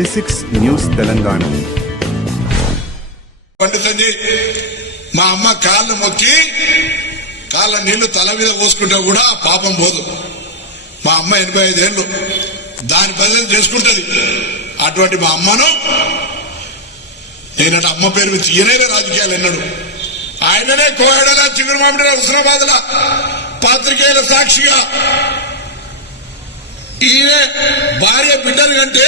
G6 news Telangana. మా అమ్మ కాళ్ళు మొక్కి కాళ్ళ నీళ్లు తల మీద పోసుకుంటే కూడా పాపం పోదు. మా అమ్మ 85 ఏళ్ళు దాని బదులు చేసుకుంటది. అటువంటి మా అమ్మను నేనట అమ్మ పేరు మీద ఈయనైనా రాజకీయాలు ఎన్నడు. ఆయననే కోయడలా చిగురుమామిడిలా హుస్నాబాద్లా పాత్రికేయుల సాక్షిగా ఈయన భార్య బిడ్డలు కంటే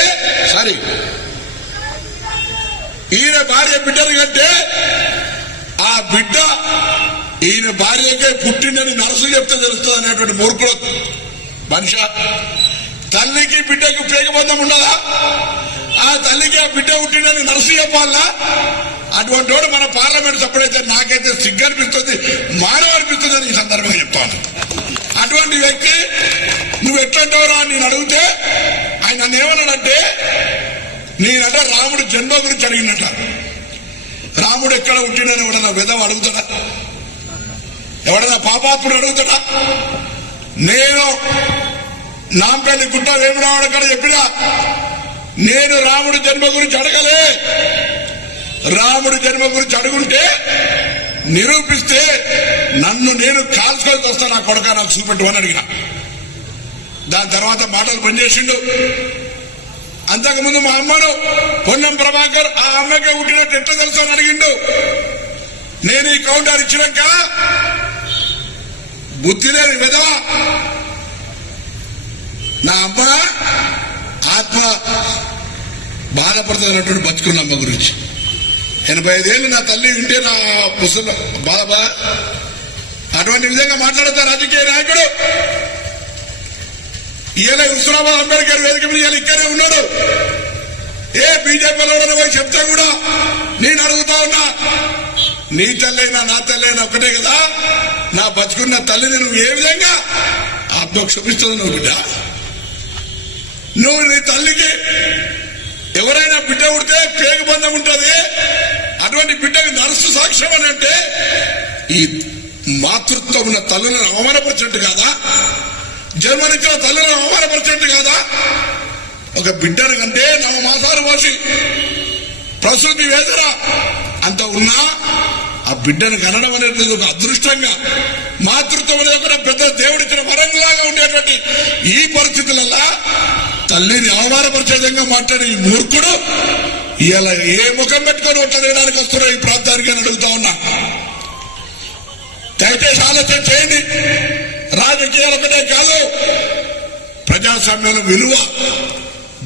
ఈయన భార్య బిడ్డలు కంటే ఆ బిడ్డ ఈయన భార్యకే పుట్టిందని నర్సు చెప్తే తెలుస్తుంది అనేటువంటి మూర్ఖుడు మనిషి. తల్లికి బిడ్డకు పేగబంధం ఉండదా? ఆ తల్లికి ఆ బిడ్డ పుట్టిందని నర్సు చెప్పాలా? అటువంటి వాడు మన పార్లమెంట్ సభ్యుడైతే నాకైతే సిగ్గు అనిపిస్తుంది, మానవ అనిపిస్తుంది అని ఈ సందర్భంగా చెప్తాను. అటువంటి వ్యక్తి నువ్వు ఎట్లాంటివరా అని నేను అడిగితే ఆయన నన్ను ఏమన్నాడంటే, నేనంట రాముడు జన్మ గురించి అడిగినట్ట. రాముడు ఎక్కడ పుట్టినని ఎవడన్నా విధవ అడుగుతాడా? ఎవడన్నా పాపాత్ముడు అడుగుతాడా? నేను నాంపల్లి గుట్ట వేమురావాడు అక్కడ చెప్పినా నేను రాముడు జన్మ గురించి అడగలే. రాముడు జన్మ గురించి అడుగుంటే నిరూపిస్తే నన్ను నేను కాల్చుకొని వస్తా, నా కొడుక నాకు చూపెట్టుమని అడిగిన. దాని తర్వాత మాటలు పనిచేసిండు. అంతకుముందు మా అమ్మను పొన్నం ప్రభాకర్ ఆ అమ్మకే పుట్టినట్టు ఎట్లా తెలుసు అని అడిగిండు. నేను ఈ కౌంటర్ ఇచ్చినాక బుద్ధి లేని విధవ నా అమ్మ ఆత్మ బాధపడుతున్నటువంటి బతుకున్న అమ్మ గురించి 85 ఏళ్ళు నా తల్లి ఉంటే నా పుస్తకం బాధ. అటువంటి విధంగా మాట్లాడతా రాజకీయ నాయకుడు. ఈయన హుస్నాబాద్ అంబేద్కర్ వేదిక మీద ఇక్కడే ఉన్నాడు. ఏ బీజేపీలో పోయి చెప్తే కూడా నేను అడుగుతా ఉన్నా, నీ తల్లైనా నా తల్లైనా ఒక్కటే కదా. నా బతుకున్న తల్లిని నువ్వు ఏ విధంగా ఆత్మ క్షమిస్తావు? నువ్వు బిడ్డ, నువ్వు నీ తల్లికి ఎవరైనా బిడ్డ పుడితే పేగు బంధం ఉంటుంది. అటువంటి బిడ్డకు నర్సు సాక్ష్యం అని అంటే ఈ మాతృత్వం ఉన్న తల్లులను అవమానపరిచినట్టు కాదా? జన్మనిచ్చిన తల్లులను అవమానపరిచినట్టు కాదా? ఒక బిడ్డను కంటే 9 మాసాలు పోసి ప్రసూతి వేదన అంత ఉన్నా ఆ బిడ్డను కనడం అనేది ఒక అదృష్టంగా, మాతృత్వం అనేది ఒక పెద్ద దేవుడిచ్చిన వరంలాగా ఉండేటువంటి ఈ పరిస్థితులలో తల్లిని అవమానపరిచే విధంగా మాట్లాడే ఈ మూర్ఖుడు ఇలా ఏ ముఖం పెట్టుకొని ఓట్ల వేయడానికి వస్తున్నా ఈ ప్రాంతానికి అని అడుగుతా ఉన్నా. దయచేసి ఆలోచన చేయండి. రాజకీయాలు ఒకటే కాదు, ప్రజాస్వామ్యంలో విలువ,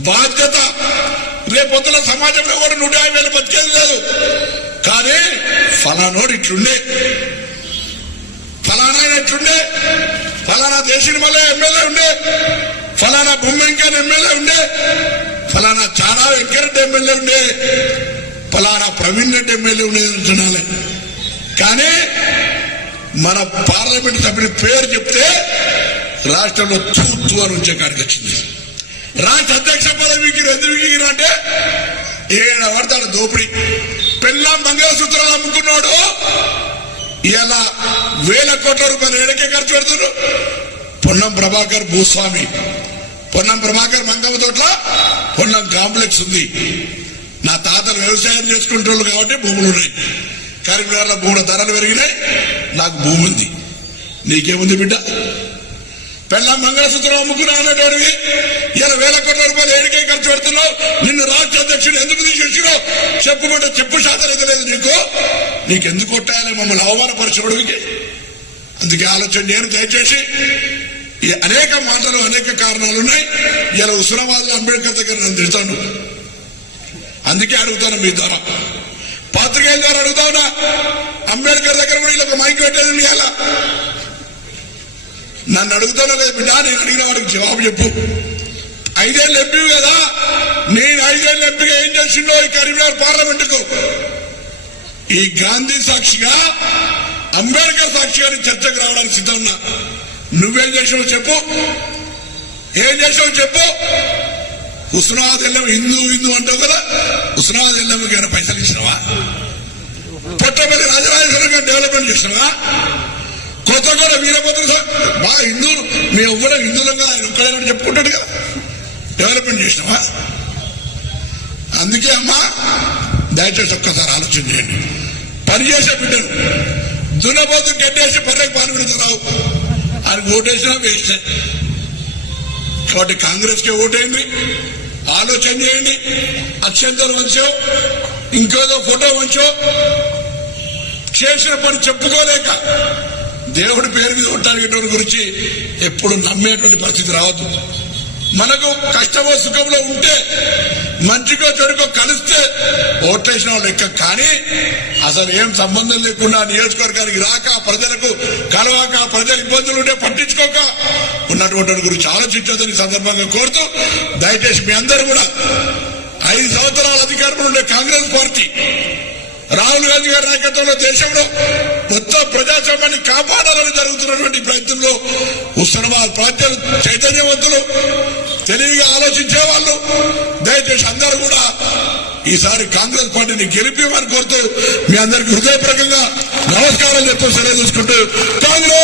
బాధ్యత. రేపొద్దున సమాజంలో కూడా 150,000 బతికేది లేదు. కానీ ఫలానోడు ఇట్లుండే, ఫలానా ఇట్లుండే, ఫలానా దేశం వల్ల ఎమ్మెల్యే ఉండే, ఫలానా బొమ్మెంకన్ ఎమ్మెల్యే ఉండే, ఫలానా చాలా వెంకరెడ్డి ఎమ్మెల్యే ఉండే, ఫలానా ప్రవీణ్ రెడ్డి ఎమ్మెల్యే ఉండేది చూడాలి. కానీ మన పార్లమెంట్ సభ్యుడి పేరు చెప్తే రాష్ట్రంలో తూతు అని ఉంచే కాడికి వచ్చింది. రాష్ట్ర అధ్యక్ష పదవికి ఎందుకు అంటే ఏడా పడతాడు దోపిడి. పెళ్ళాం మంగళసూత్రాలు అమ్ముకున్నాడు. ఇలా 1,000 కోట్ల రూపాయలు ఏడకే ఖర్చు పెడుతున్నారు. పొన్నం ప్రభాకర్ భూస్వామి, పొన్నం ప్రభాకర్ మంగమ్మ తోట్ల పొన్నం కాంప్లెక్స్ ఉంది. నా తాతలు వ్యవసాయం చేసుకుంటున్నారు కాబట్టి భూములు ఉన్నాయి. కరీంనగర్లో భూముల ధరలు పెరిగినాయి, నాకు భూమి ఉంది. నీకేముంది బిడ్డ? పెళ్ళాం మంగళసూత్రం అమ్ముకున్నా అన్నటువంటివి ఇలా 1,000 కోట్ల రూపాయలు ఏడికే ఖర్చు పెడుతున్నావు. నిన్ను రాష్ట్ర అధ్యక్షుడు ఎందుకు తీసేసినో చెప్పుకుంటే చెప్పు శాతం అయితే లేదు నీకెందుకు కొట్టాలి మమ్మల్ని అవమానపరిచినోడికి? అందుకే ఆలోచన నేను. దయచేసి అనేక మాటలు, అనేక కారణాలు ఉన్నాయి. ఇలా హుస్నాబాద్ అంబేద్కర్ దగ్గర నేను తిడతాను. అందుకే అడుగుతాను మీ ద్వారా, పాత్రికేయుల ద్వారా అడుగుతా ఉన్నా. అంబేద్కర్ దగ్గర కూడా ఇలా ఒక మైక్ పెట్టేది ఇలా నన్ను అడుగుతాను కదా బిడ్డ, నేను అడిగిన వాడికి జవాబు చెప్పు. 5 ఏళ్ళు ఎంపీ కదా, నేను 5 ఏళ్ళు ఎంపీగా ఏం చేసిండో ఈ కరీంనగర్ పార్లమెంటుకు ఈ గాంధీ సాక్షిగా, అంబేద్కర్ సాక్షిగా చర్చకు రావడానికి సిద్ధం ఉన్నా. నువ్వేం చేసావు చెప్పు, ఏం చేసావు చెప్పు. హుస్నాబాద్ ఎల్లమ్మ హిందూ అంటావు కదా, హుస్నాబాద్ ఎల్లమ్మకి ఏమైనా పైసలు ఇచ్చినావా? పొట్టపల్లి రాజరాజేశ్వరంగా డెవలప్మెంట్ చేసినావా? కొత్తగూడ వీరభద్ర మా హిందువులు, మేము కూడా హిందువులుగా ఆయన ఒక్కడైనా చెప్పుకుంటాడు కదా, డెవలప్మెంట్ చేసినావా? అందుకే అమ్మా దయచేసి ఒక్కసారి ఆలోచన చేయండి. పనిచేసే బిడ్డను దున్నపోతు గడ్డేసి పర్రెకి పాల్గొడుతున్నావు అని ఓటేసినా వేస్తే. కాబట్టి కాంగ్రెస్ కే ఓటేయండి, ఆలోచన చేయండి. అక్షంతలు వంచో ఇంకేదో ఫోటో వంచో చేసిన పని చెప్పుకోలేక దేవుడి పేరు మీద ఉంటానికి గురించి ఎప్పుడు నమ్మేటువంటి పరిస్థితి రావద్దు. మనకు కష్టమో సుఖంలో ఉంటే మంచికో చెడుకో కలిస్తే ఓట్లేసిన వాళ్ళు లెక్క. కానీ అసలు ఏం సంబంధం లేకుండా నియోజకవర్గానికి రాక ప్రజలకు కలవాక ప్రజల ఇబ్బందులు ఉంటే పట్టించుకోక ఉన్నటువంటి గురించి ఆలోచించదని సందర్భంగా కోరుతూ దయచేసి మీ అందరూ కూడా 5 సంవత్సరాల అధికారంలో ఉండే కాంగ్రెస్ పార్టీ రాహుల్ గాంధీ గారి నాయకత్వంలో దేశంలో మొత్తం ప్రజాస్వామ్యాన్ని కాపాడాలని జరుగుతున్నటువంటి ప్రయత్నంలో ఉస్మానాబాద్ ప్రజలు చైతన్యవంతులు, తెలివిగా ఆలోచించే వాళ్ళు. దయచేసి అందరూ కూడా ఈసారి కాంగ్రెస్ పార్టీని గెలిపిమని కోరుతూ మీ అందరికీ హృదయపూర్వకంగా నమస్కారం చెప్తూ సెలవు తీసుకుంటూ కాంగ్రెస్